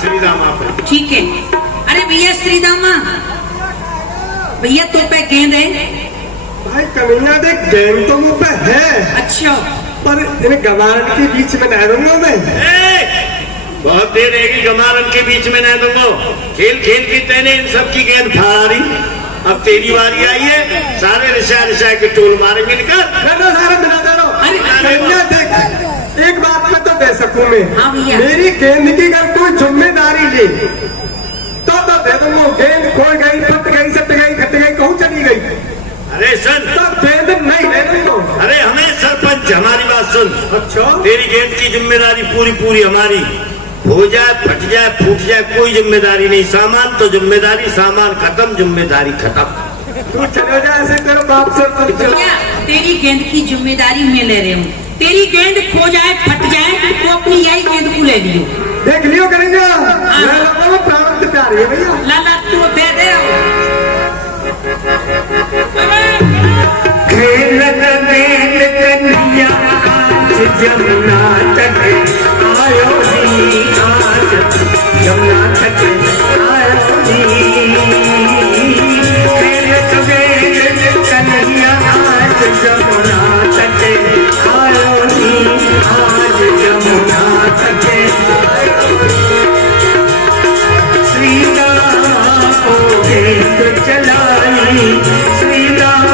श्री रामा पे। ठीक है। अरे भैया श्री रामा, भैया तो पे गेंद है। भाई कन्हैया देख गेंद तो मुंह पे है। अच्छा। पर इन गवारन के बीच में नहीं दूंगा मैं। बहुत देर रहेगी गमारन के बीच में नहीं दूंगा। खेल खेल के तेने इन सब की गेंद फाड़ी। अब तेरी बारी आई है, सारे रिशा के टोल मारेंगे। निकल सारा बिना दे रहा। अरे कन्हैया देख, एक बात में तो दे सकूं मैं। हाँ भैया। मेरी गेंद की अगर कोई जिम्मेदारी ले तो दे दूंगा। गेंद खो गई, फट गई, सट गई, खट गई, कहूँ चली गई, अरे सुन, तो गेंद नहीं दे दूंगा। अरे हमें सरपंच, हमारी बात सुन। अच्छा। तेरी गेंद की जिम्मेदारी पूरी पूरी हमारी। हो जाए, फट जाए, फूट जाए, कोई जिम्मेदारी नहीं। सामान तो जिम्मेदारी, सामान खत्म, जिम्मेदारी खत्म। तू चले जा, ऐसे तेरे बाप से भैया तेरी गेंद की जिम्मेदारी मैं ले रही हूँ। तेरी गेंद खो जाए, फट जाए, तो अपनी यही गेंद को ले लियो। देख लियो करेंगे। मैं लोगों में प्रारंभ प्यार है भैया। लाला तू दे दे। खेलन में कन्हैया आज जमुना तट आयो नी, आज जमुना तट आयो नी। खेलन में कन्हैया आज जमुना तट आयो नी, आज जमुना तट आयो नी। श्री राम को गेंद चलाई, श्री राम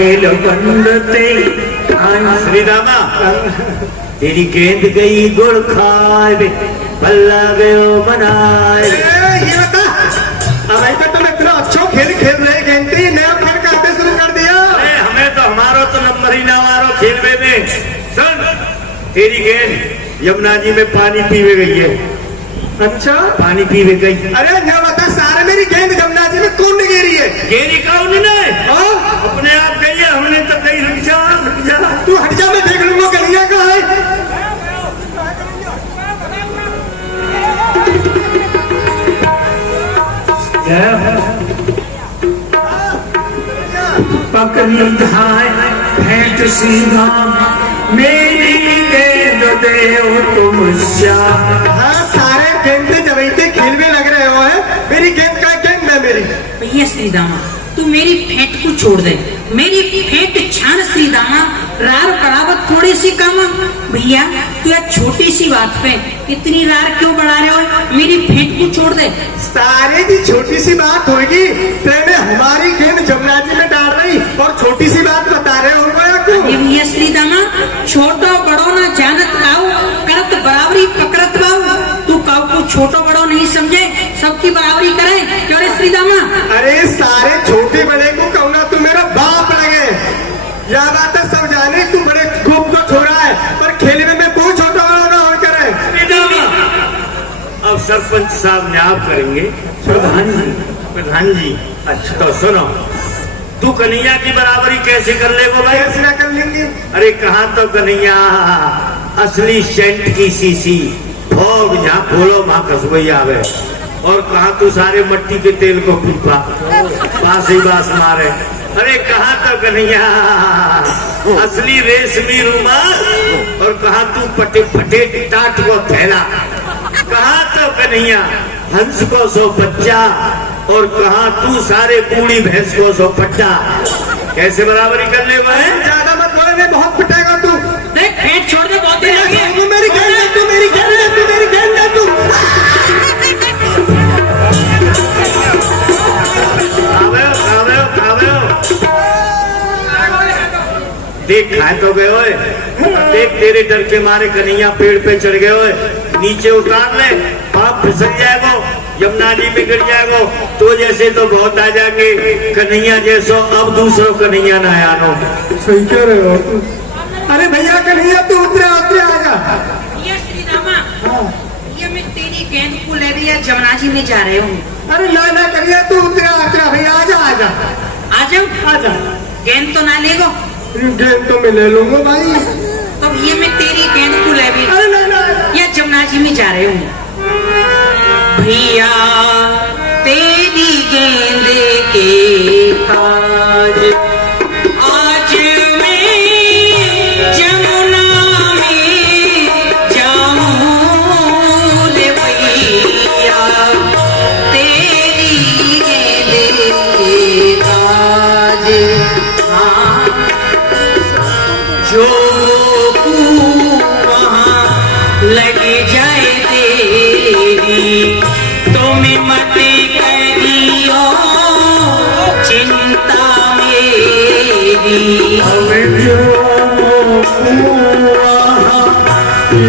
खेल बंदते। श्री रामा, तेरी गेंद गई गुड़ खाए, पल्ला गयो बनाए। ये बता, अब तुम इतना अच्छा खेल खेल रहे, गेंद नया खेल काटे शुरू कर दिया। हमें तो हमारो तो नंबर ही ना मारो खेलवे में। सुन, तेरी गेंद यमुना जी में पानी पीवे गई है। अच्छा, पानी पीवे गई। अरे ये बता, सारे मेरी गेंद यमुना जी में कौन गिरी है? गेरी कौन ने? अपने आप गई है, हमने तो कहीं रुक जा, रुक जा। तू हट जा, मैं देख लूंगा कन्हैया का है। पकड़ी धाय भेंट सीधा, मेरी गेंद देव तुम श्याम। हाँ, सारे गेंद जबैते खेलवे लग रहे हो है। मेरी गेंद का गेंद है मेरी। भैया श्री रामा, तू मेरी फेंट को छोड़ दे। मेरी फेंट छान श्री रामा, रार बढ़ावत थोड़ी सी कम। भैया तू एक छोटी सी बात पे इतनी रार क्यों बढ़ा रहे हो? मेरी फेंट को छोड़ दे। सारे की छोटी सी बात होगी, तेने हमारी गेंद जमुना जी में डाल रही और छोटी सी बात बता रहे हो क्यों? भैया श्री रामा, छोटो बड़ो ना जानत काऊ, करत बराबरी पकड़त बाऊ। तू काऊ को छोटो बड़ो नहीं समझे, सबकी बराबरी करे। क्यों रे श्री रामा? अरे सारे छोटे बड़े को कहना, तू मेरा बाप लगे। यह बात है सब जाने, तू बड़े खूब को छोड़ा है, पर खेलने में कोई छोटा बड़ा ना हो करे। अब सरपंच साहब न्याय करेंगे। प्रधान जी, प्रधान जी, अच्छा तो सुनो, तू कन्हैया की बराबरी कैसे कर ले वो भाई? कैसे ना कर लेंगे? अरे कहाँ तो कन्हैया असली सेंट की सीसी भोग, जहाँ खोलो वहां कसबई आवे। और कहाँ तू सारे मट्टी के तेल को पीपा, बास ही बास मारे। अरे कहाँ तो कन्हैया असली रेशमी रुमाल, और कहाँ तू पटे फटे टाट को थैला। कहाँ तो कन्हैया हंस को सो बच्चा, और कहाँ तू सारे बूढ़ी भैंस को सो पट्टा। कैसे बराबरी कर ले वो है? ज्यादा मत बोले, बहुत पिटेगा तू। देख फेंट छोड़ दे, बहुत देर लगी है। तू मेरी गेंद है, तू मेरी गेंद है, तू मेरी गेंद है, तू। देख खाए तो गए हो, देख तेरे डर के मारे कन्हैया पेड़ पे चढ़ गए हो। नीचे उतार ले, पाप फिसल जाएगो, यमुना जी में गिर जाएगो। तो जैसे तो बहुत आ जाएंगे, कन्हैया जैसो अब दूसरों कन्हैया ना आनो। सही कह रहे हो। अरे भैया कन्हैया तू उतरे उतरे आ जा। भैया श्री रामा, भैया मैं तेरी गेंद को ले भैया जमुना जी में जा रहे हूँ। अरे ना ना कन्हैया तू उतरे उतरे भैया आ जा आ जा आ जाओ। आ जा। गेंद तो ना ले गो। गेंद तो मैं ले लूंगा भाई। तो भैया मैं तेरी गेंद को ले भी अरे ना ना या जमुना जी में जा रहे हूँ। भैया तेरी गेंद के काज आज मैं जमुना में जाऊं रे भैया तेरी गेंद के काज हाँ जो वहाँ लग जाए तेरी तुम्हें मत करियो चिंता मेरी। अब जो वहाँ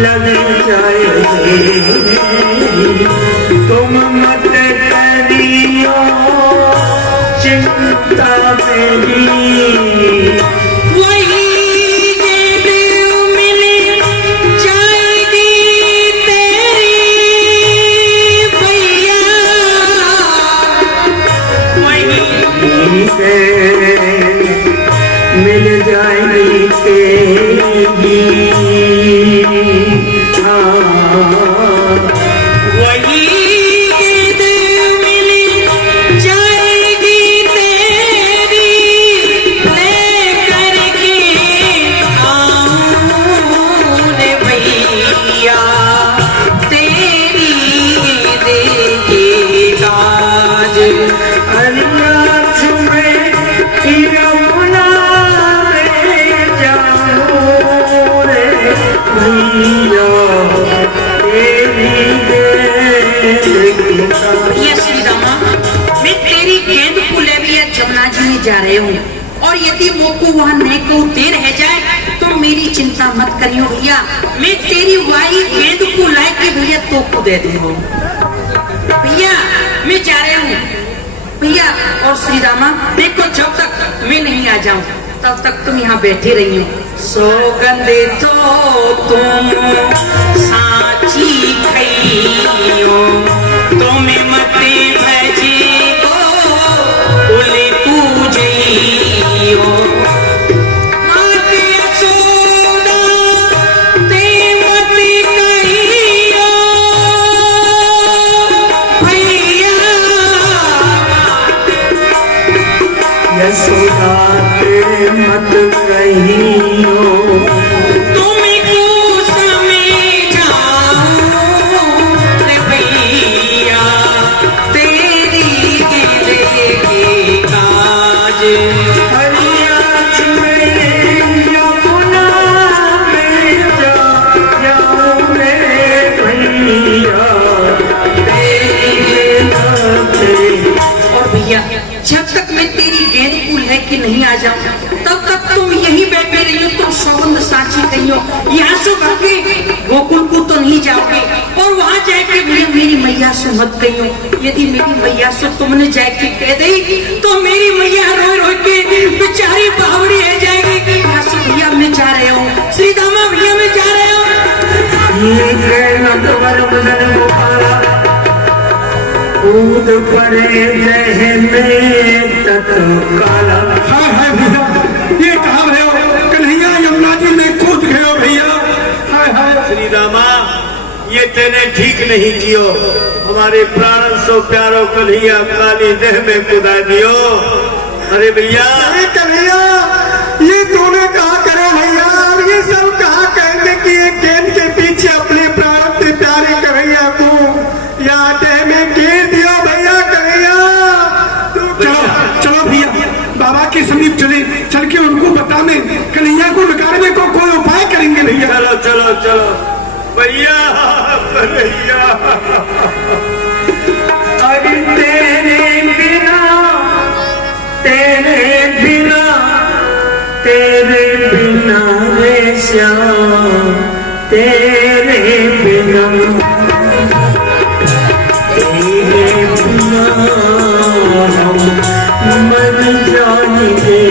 लग जाए तुम मत करियो चिंता मेरी। वही गेंद मिल जाएगी तेरी भैया वही मिल जाएगी तेरी हाँ। वही गेंद मिल जाएगी तेरी ले करके आऊं रे भैया तेरी गेंद के काज। अल्लाह तुम्हें यमुना में जाऊं रे भैया तेरी गेंद की काज। भैया श्री रामा, मैं तेरी गेंद को ले भैया जमुना जी में जा रहे हूँ और यदि मोको वहाँ नहीं को दे रह जाए तो मेरी चिंता मत करियो भैया। मैं तेरी वाही गेंद को ला के भैया तो को दे दूंगा। भैया मैं जा रहा हूँ भैया। और श्री रामा देखो जब तक मैं नहीं आ जाऊँ तब तक तुम यहाँ बैठे रही हो। सौगंध तो तुम साची खइयो तुम्हें मत भजी को कुल पूजइयो मात यशोदा ते मत कहियो भैया यशोदा ते मत कहियो तुमको समझाऊं रे भैया तेरी गेंद के काज। हरिया तुम्हें यमुना में जाऊं रे भैया तेरी गेंद पे। और भैया जब तक मैं तेरी गेंद को लेके नहीं आ जाऊं तब तक तुम यहीं बैठे रहियो। तुम सौगंध साची कहियो यहाँ से भागे गोकुल को तो नहीं जाओगे और वहाँ जाके मेरी मैया से मत कहियो। यदि मेरी मैया से तुमने जाके कह दी तो मेरी मैया रोई रोई के बेचारी बावड़ी रह जाएगी। यहाँ से भैया मैं जा रहा हूँ श्री दामा भैया मैं जा रहा हूँ। ये नटवर मदन गोपाला कूद पड़े जह में तत्काला। हाय हाय भैया ये कहा भयो कन्हैया यमुना जी में कूद गयो भैया। हाय हाय श्री रामा ये तेने ठीक नहीं कियो। हमारे प्राण सो प्यारो कन्हैया काली देह में कुदा दियो। अरे भैया अरे कन्हैया ये तूने कहा करे भैया और ये सब कहा कहेंगे कि ये गेंद के पीछे अपने प्राण से प्यारे कन्हैया को या देह में गिर दिया भैया कन्हैया। तू चलो चलो भैया बाबा के समीप चले चल के उनको बता में कन्हैया को निकालने को कोई उपाय करेंगे भैया। चलो चलो चलो भैया कन्हैया। अरे तेरे बिना तेरे बिना तेरे बिना रे श्याम तेरे बिना तेरे बिना हम मर जाएंगे।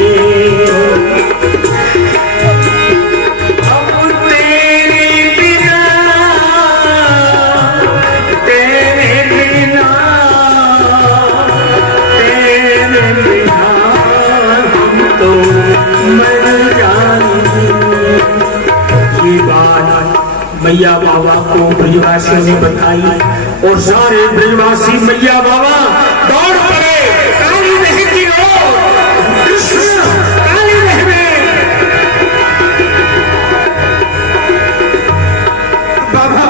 मैया बाबा को ब्रजवासियों ने बताई और सारे ब्रजवासी मैया बाबा दौड़ पड़े काली बहन की ओर। कृष्ण काली बहन बाबा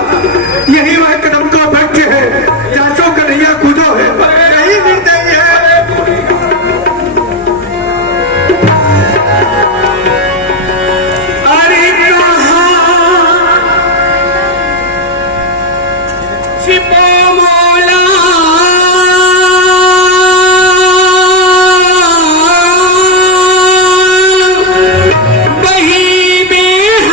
यही वह कदम को बैठे हैं, चाचो कन्हैया कूदो है, यही निर्दयी है। अरे कहाँ छिपो मौला वही बेहाल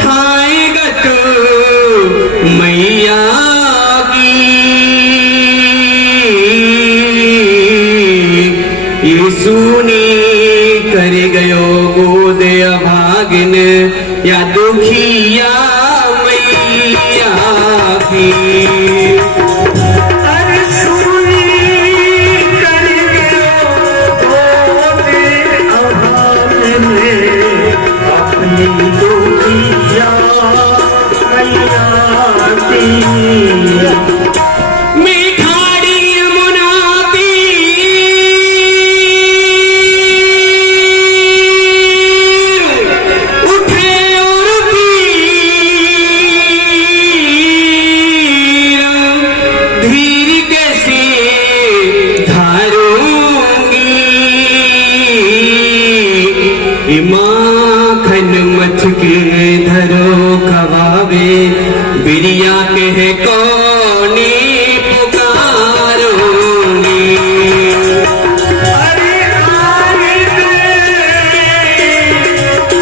खाएगा तो मैया की यीशु ने कर गयो गोद अभागिन या दुखिया मैया की। अरे सुनी कर गयो गोद अभागिन अपनी दुखिया मैया की। मीठाड़ी यमुना तीर उठे और पीर धीर कैसे धारूंगी माखन मथ के धरो खवावे बिरिया कह कौने पुकारूंगी। अरे आगे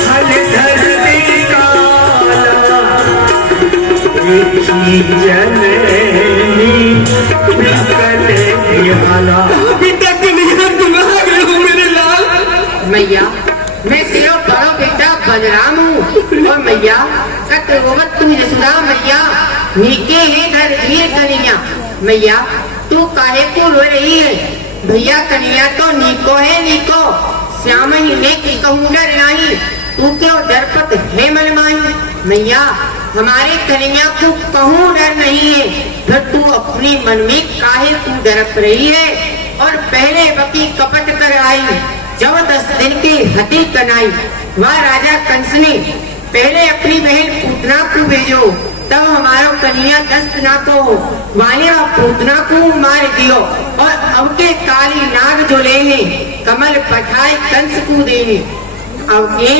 हल धर दे काला देखी जननी निकले निहाला। बेटा कन्हैया तुम आ गए हो मेरे लाल। मैया मैं तेरा बड़ा बेटा बलराम हूँ और मैया सत्यवत तू यशोदा मैया नीके है धर धीर कन्हैया। मैया तू काहे को रो रही है? भैया कन्हैया तो नीको है नीको श्याम ही ने की कहूँ डर नहीं तू क्यों डरपत है मनमाई। मैया हमारे कन्हैया को कहूँ डर नहीं है फिर तू अपनी मन में काहे तू डरप रही है। और पहले बकी कपट कर आई जब 10 दिन की हटी कनाई वह राजा कंस ने पहले अपनी बहन पूतना को भेजो तब हमारा कन्हैया दस्त ना को वाने व पूतना को मार दियो और अब के काली नाग जो ले कमल पठाए कंस को दे अब ये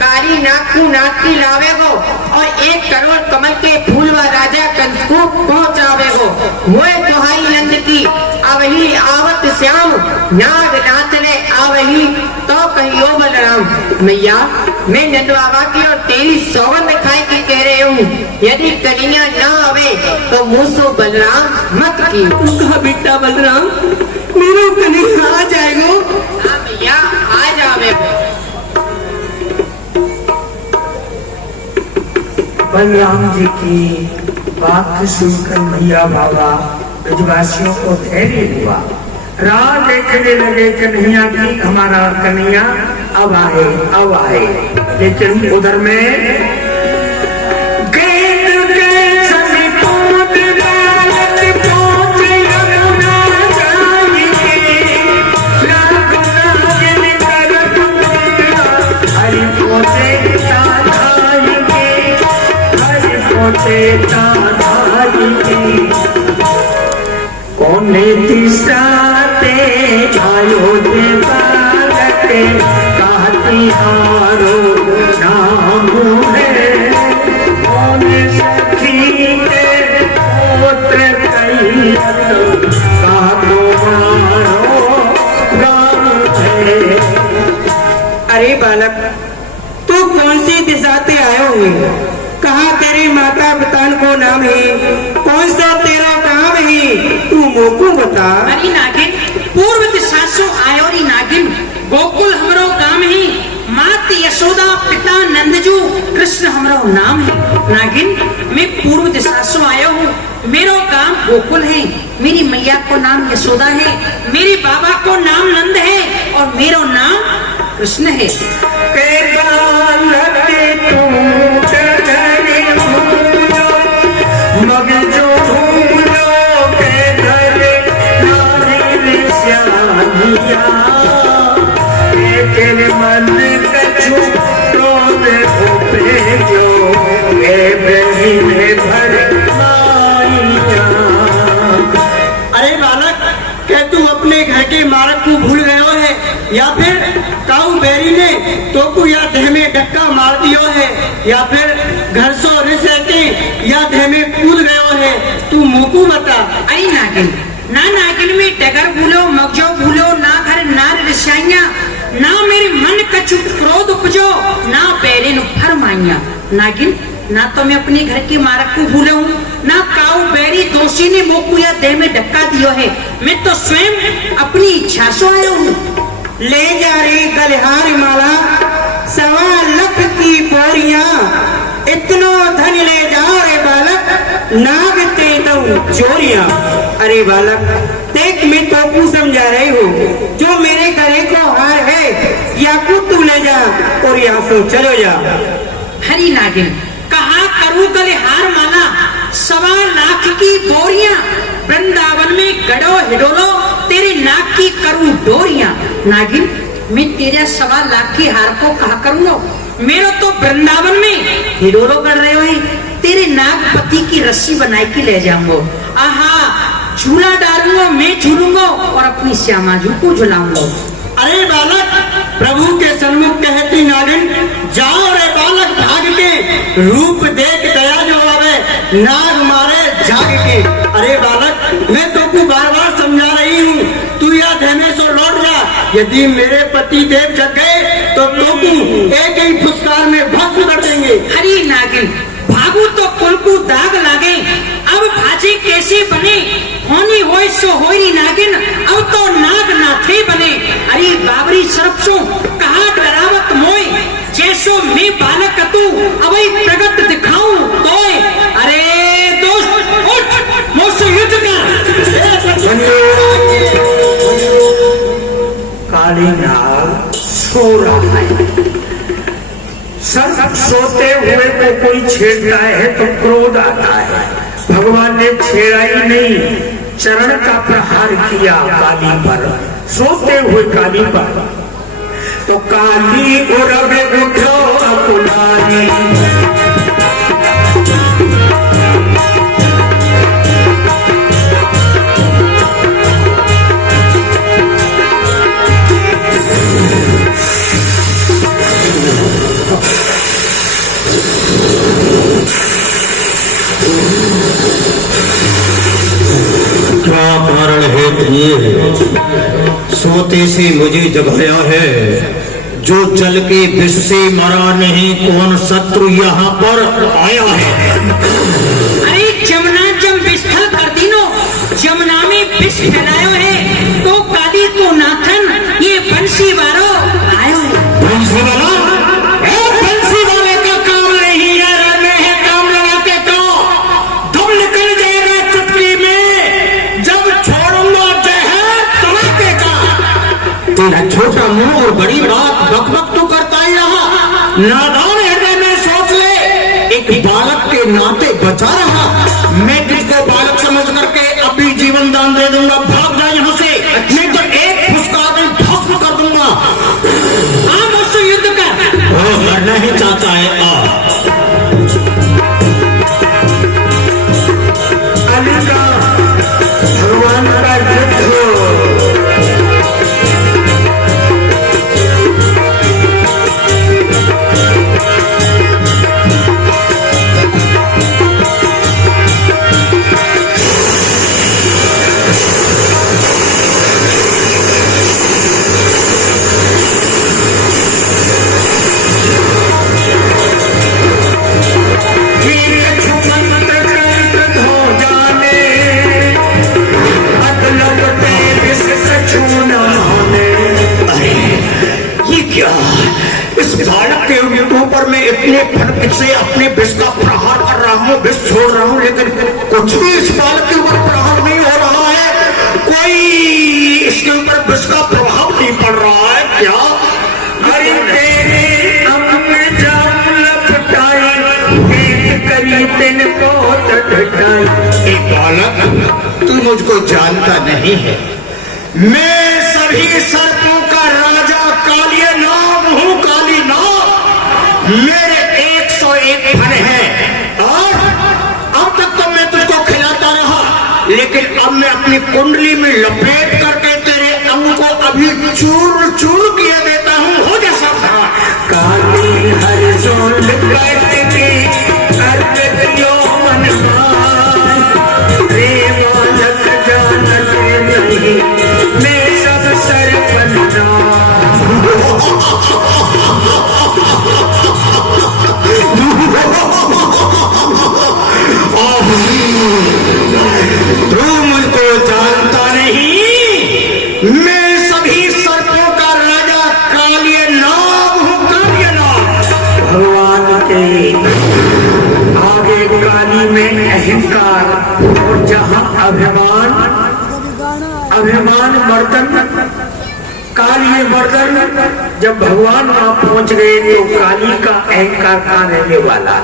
काली नाग को नाग की लावे गो और 1 करोड़ कमल के फूल व राजा कंस को पहुँचावे गो। मोए दुहाई नंद की आवही आवत श्याम नाग नाथ ने आवही तो कहियो बलराम। मैया मैं नंद बाबा की और तेरी सौगंध खाई की कह रहे हूँ यदि कन्हैया न आवे तो मुझसे बलराम मत की। कहा बेटा बलराम मेरा कन्हैया आ जाएगा। हाँ मैया आ जावे। बलराम जी की बात सुनकर मैया बाबा ब्रजवासियों को धैर्य हुआ। राह देखने लगे कन्हैया की हमारा कन्हैया अब आए लेकिन उधर में कौने दिशाते आयो देवालते कहती हारो नाम है कौने सखी के पुत्र कही काको मारो राम है। अरे बालक तू कौन सी दिशा से आयो हुए? कहाँ तेरी माता पिता को नाम है? कौन सा तेरा काम है? तू मोको बता। अरे नागिन पूर्व दिशा से आयो री नागिन गोकुल हमरो काम है मात यशोदा पिता नंदजू कृष्ण हमरो नाम है। नागिन मैं पूर्व दिशा से आयो हूँ मेरो काम गोकुल है मेरी मैया को नाम यशोदा है मेरे बाबा को नाम नंद है और मेरो नाम कृष्ण है। माहिया तेरे मन कछु क्रोध हो पे जो ए बेली में भर माहिया। अरे बालक, क्या तू अपने घर के मार्ग को भूल गयो है या फिर काऊ बेरी ने तो को या देह में धक्का मार दियो है या फिर घर सो रहते या देह में कूद गयो है? तू मुंह को बता। आई नागिन ना नागिन में डगर भूलो मगजो भूलो ना घर नार रसाइया ना मेरे मन कछु क्रोध उपजो ना पैरे नु फरमाइया। नागिन ना तो मैं अपने घर के मार्ग को भूले हूँ ना काऊ बैरी दोषी ने मोकू या देह में धक्का दियो है। मैं तो स्वयं अपनी इच्छा से आया हूँ। ले जा रे गलहार माला 1.25 लाख की बोरियां, इतनो धन ले जाओ रे बालक, नाग ते दऊं चोरियां। अरे बालक देख, मैं तो को समझा रही हूँ, जो मेरे घरे को हार है या को तू ले जा और यहाँ से चलो जा। हरी नागिन कहा करूँ गलहार माला 1.25 लाख की बोरियां, वृंदावन में गड़ो हिडोलो तेरे नाक की करूँ डोरियां। नागिन मैं तेरे 1.25 लाख के हार को कहा करूँगा, मेरा तो वृंदावन में हिडोलो कर रहे हो, तेरे नाग पति की रस्सी बनाई के ले जाऊंगा। आहा झूला डालूंगा, मैं झूलूंगा और अपनी श्यामा जू को झुलाऊंगा। अरे बालक, प्रभु के सन्मुख कहती नागिन, जाओ रे बालक भाग के, रूप देख दया जो आवे नाग मारे जाग के। अरे बालक, मैं तो को बार बार समझा रही हूँ, तू या धने से लौट जा। यदि मेरे पति देव जग गए तो एक ही फुसकार में भस्म कर देंगे। हरी नागिन भागू तो कुल को दाग लागे, अब भाजी कैसे बने, होनी होई सो होई नागिन, अब तो नाग नाथे बने। अरे बाबरी सरपसो कहा डरावत मोय, जैसो मैं बालक तू अवै प्रगट दिखाऊं तोय। अरे दोस्त उठ, मोसे युद्ध कर। काली नाग सो रहा है, सब सोते हुए को कोई छेड़ता है तो क्रोध आता है। भगवान ने छेड़ा ही नहीं, चरण का प्रहार किया काली पर, सोते हुए काली पर। तो काली उड़ब उठो अकुलारी, क्या कारण है ये सोते से मुझे जगाया है, जो जल के विष से मरा नहीं, कौन शत्रु यहाँ पर आया है? अरे जमुना जब विस्थल कर दिनो, जमुना में विष फैलायो है, तो काली को नाथन ये बंसी वारो आयो है। बंसी वाला? बंसी वाले का काम नहीं है, रहने है काम लगा के तो दम निकल जाएगा चुटकी में, जब छोड़ूंगा जहर तड़ाके का। तेरा छोटा मुंह और बड़ी बात बक बक तो करता ही रहा, नादान हृदय में सोच ले, एक बालक के नाते बचा रहा। मैं तुझको बालक समझ करके अभी जीवन दान दे दूंगा, भाग जा यहाँ से, नहीं तो एक फुसकार में भस्म कर दूंगा। हाँ मुझसे युद्ध कर। वो मरना ही चाहता है। काली का भगवान का युद्ध हो। इतने फटक से अपने विष का प्रहार कर रहा हूँ, विष छोड़ रहा हूँ, लेकिन कुछ भी इस बालक के ऊपर प्रहार नहीं हो रहा है, कोई इसके ऊपर विष का प्रभाव नहीं पड़ रहा है। क्या? अरे तेरे अपने जाम लपटाई, एक करी तेन को तटटाई। बालक, तू मुझको जानता नहीं है, मैं सब सभी सर्पों का राजा कालिया नाग हूँ, काली नाग। मेरे 101 फन है और अब तक तो मैं तुझको खिलाता रहा, लेकिन अब मैं अपनी कुंडली में लपेट करके तेरे अंग को अभी चूर चूर किए देता हूँ। हो जा सावधान। काली हर जोन कट के अर्पियो मनमान, रे बालक जानत नहीं मैं सब सरपन्ना। तू मुझको जानता नहीं, मैं सभी सर्पों का राजा कालिया नाग हूँ, कालिया नाग। भगवान के आगे काली में अहंकार और जहाँ अभिमान, अभिमान मर्दन, काली मर्दन। जब भगवान वहां पहुंच गए तो काली का अहंकार कहाँ रहने वाला।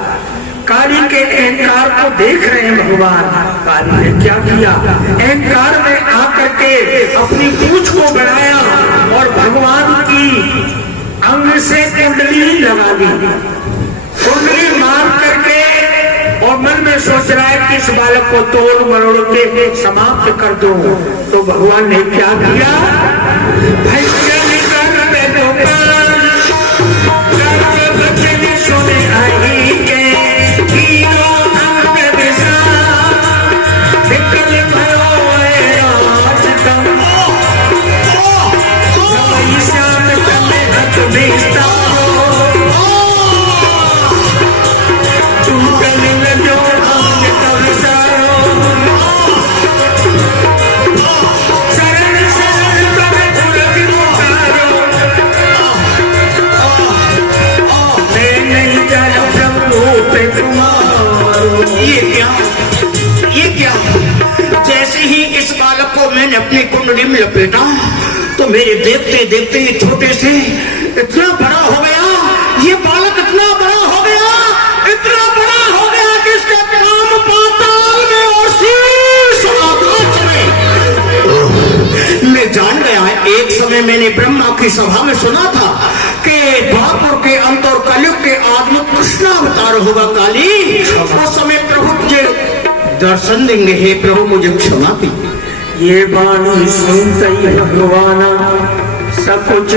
काली के अहंकार को देख रहे हैं भगवान। काली ने क्या किया, अहंकार में आकर के अपनी पूंछ को बढ़ाया और भगवान की अंग से कुंडली लगा दी। कुंडली मार करके और मन में सोच रहा है कि इस बालक को तोड़ मरोड़ के समाप्त कर दो। तो भगवान ने क्या किया, सुने आई के ये क्या? जैसे ही इस बालक को मैंने अपनी कुंडली में लपेटा तो मेरे देखते देखते ये छोटे से इतना बड़ा हो गया। ये बालक इतना बड़ा हो गया, इतना बड़ा हो गया कि इसका काम पाताल में और शीर्ष आकाश में। मैं जान गया, एक समय मैंने ब्रह्मा की सभा में सुना था कि द्वापर के अंत और कलयुग के आदमी कृष्ण अवतार होगा काली। उस समय प्रभु तुझे दर्शन देंगे। हे प्रभु मुझे क्षमा कीजिए। ये वाणी सुनते ही भगवान सब कुछ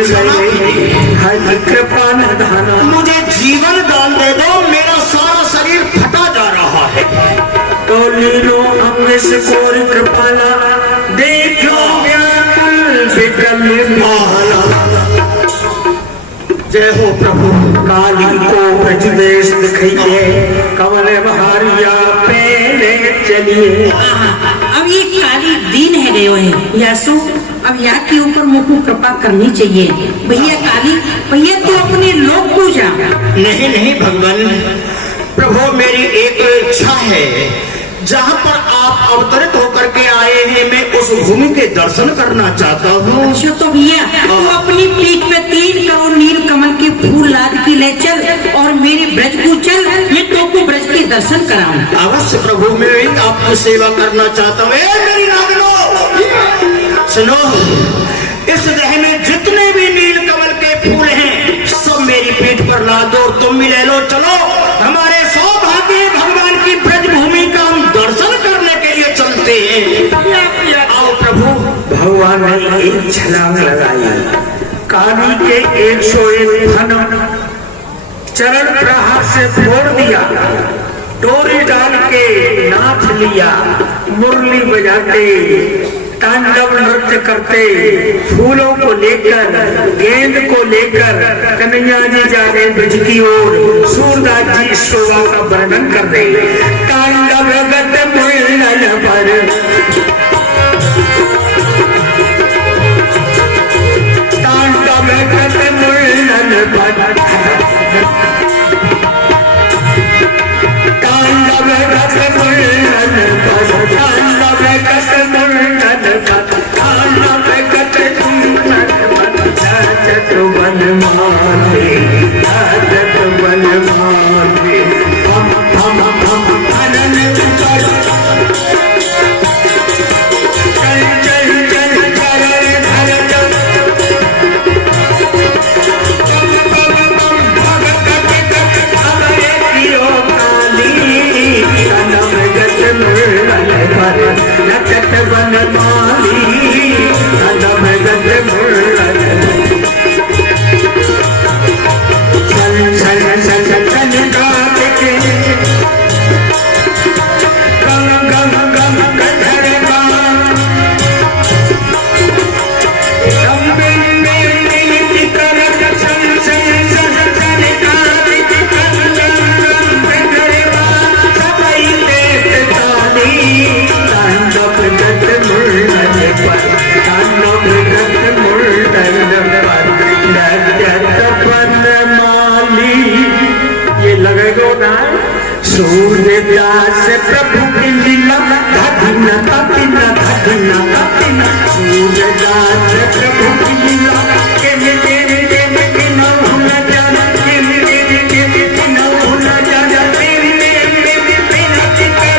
हरि कृपा निधाना। मुझे जीवन दान दे दो, मेरा सारा शरीर फटा जा रहा है। तो लीलो अंग से कोर कृपाला, देखो व्याकुल विकल माला। जय हो प्रभु। काली को ब्रज देश दिखाइए, कमल बहारिया पहले चलिए। अब ये काली दीन है गए हैं यासु, अब यहाँ के ऊपर मुझको कृपा करनी चाहिए। भैया काली, भैया तो अपने लोग को जा। नहीं नहीं भगवान, प्रभु मेरी एक इच्छा है, जहाँ पर आप अवतरित होकर के आए हैं मैं उस भूमि के दर्शन करना चाहता हूँ। अच्छा तो भैया तू अपनी पीठ पे 3 करोड़ नील कमल के फूल लाद के ले चल और मेरे ब्रज को चल, मैं तो को ब्रज के दर्शन कराऊं। अवश्य प्रभु, मैं आपकी सेवा करना चाहता हूँ। मेरी नागनो सुनो, इस देह में जितने भी नील कमल के फूल हैं सब मेरी पीठ पर ला दो और तुम भी ले लो। चलो हमारे सौभाग्य भगवान की ब्रज भूमि का हम दर्शन करने के लिए चलते हैं। आओ प्रभु। भगवान ने एक छलांग लगाई, काली के 101 फन चरण प्रहार से फोड़ दिया, डोरी डाल के नाथ लिया, मुरली बजाते तांडव नृत्य करते, फूलों को लेकर गेंद को लेकर कन्हैया जी जा रहे ब्रज की ओर। सूरदास जी इस शोभा का वर्णन कर रहे, तांडव गत मुरलन पर सूरदास प्रभु की लीला धादिना धादिना धादिना धादिना सूरदास प्रभु की लीला के तेरे तेरे के न भूला जाना तेरे तेरे तेरे के न भूला जाना तेरे तेरे बिना तेरे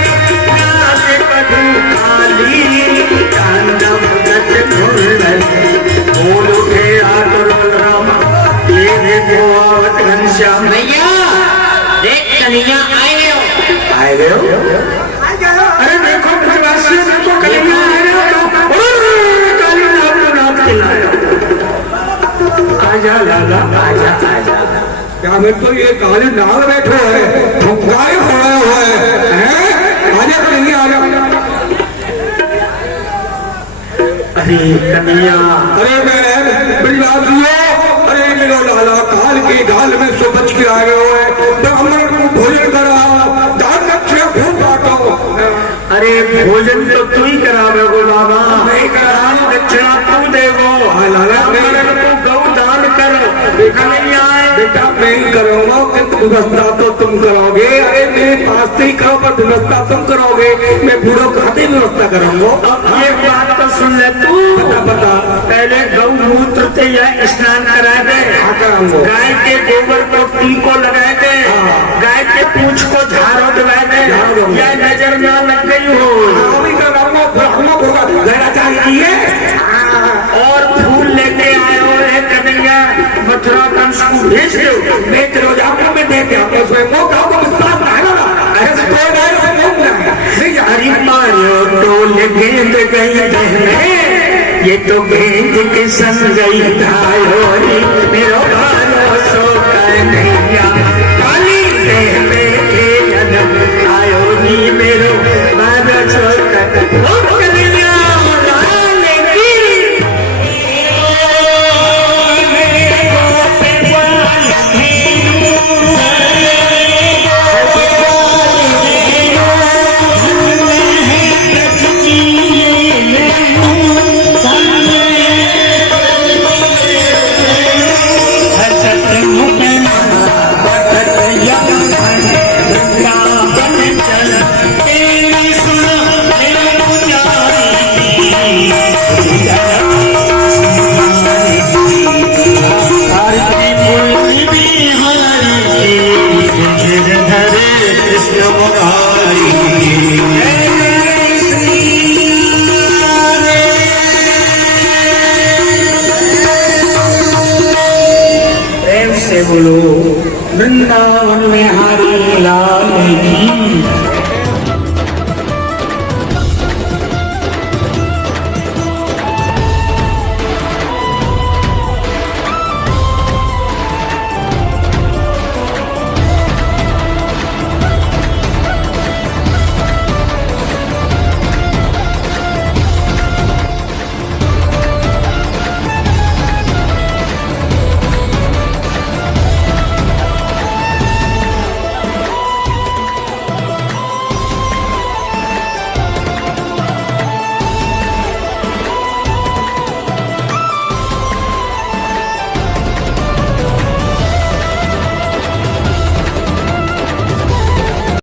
नाथ प्रभु काली कांदा भगत ढोल बोल उठे आकर बलराम तेरे को आवत घनश्याम भैया देख कन्हैया आए हो आए गए हो? अरे देखो ब्रजवासियों देखो कन्हैया आ रहे हो काली नाथ को नाथ खिलाया आजा लाला आजा आजा क्या मैं तो ये काले नाग बैठो है ठुमकाए खोए हुए हैं आजा कहीं आजा अरे कन्हैया अरे बहन बड़ी बात सुनो अरे मेरा लाला काल के गाल में सो बच के आए हुए ब्राह्मण को भोजन कराओ दान दक्षिणा खूब बांटो अरे भोजन तो तू ही करावे गो बाबा नहीं कराओ दक्षिणा तू देवो लाला ब्राह्मण को गौ दान करो कन्हैया बेटा मैं ही करूंगा किंतु व्यवस्था तो तुम करोगे अरे मेरे पास से ही करो पर व्यवस्था तुम करोगे मैं बूढ़ों खाते व्यवस्था करूंगा अब ये बात तो सुन ले तू बता पहले गौमूत्र से यह स्नान करा दे हाँ कराऊंगा गाय के गोबर को टीको लगाए दे हाँ। गाय के पूंछ को झाड़ो दिलाए दे झाड़ो दूंगा। या नजर ना लग गई हो अभी कराऊंगा ब्राह्मण होगा लेना चाहिए और फूल लेके आए हो है कन्हैया मथुरा कंस को भेज दो मैं चलो जाऊंगा मैं देख आऊंगा उसमें मौका को विश्वास है ना ऐसे कोई नहीं है नहीं अरे मारो टोल गेंद गई बहने ये तो गेंद के संग गई धायोरी मेरो भरोसो कन्हैया काली देह में खेलन आयो नी मेरो भरोसो कन्हैया लाल की प्रेम से बोलो वृंदावन में हरी लाल की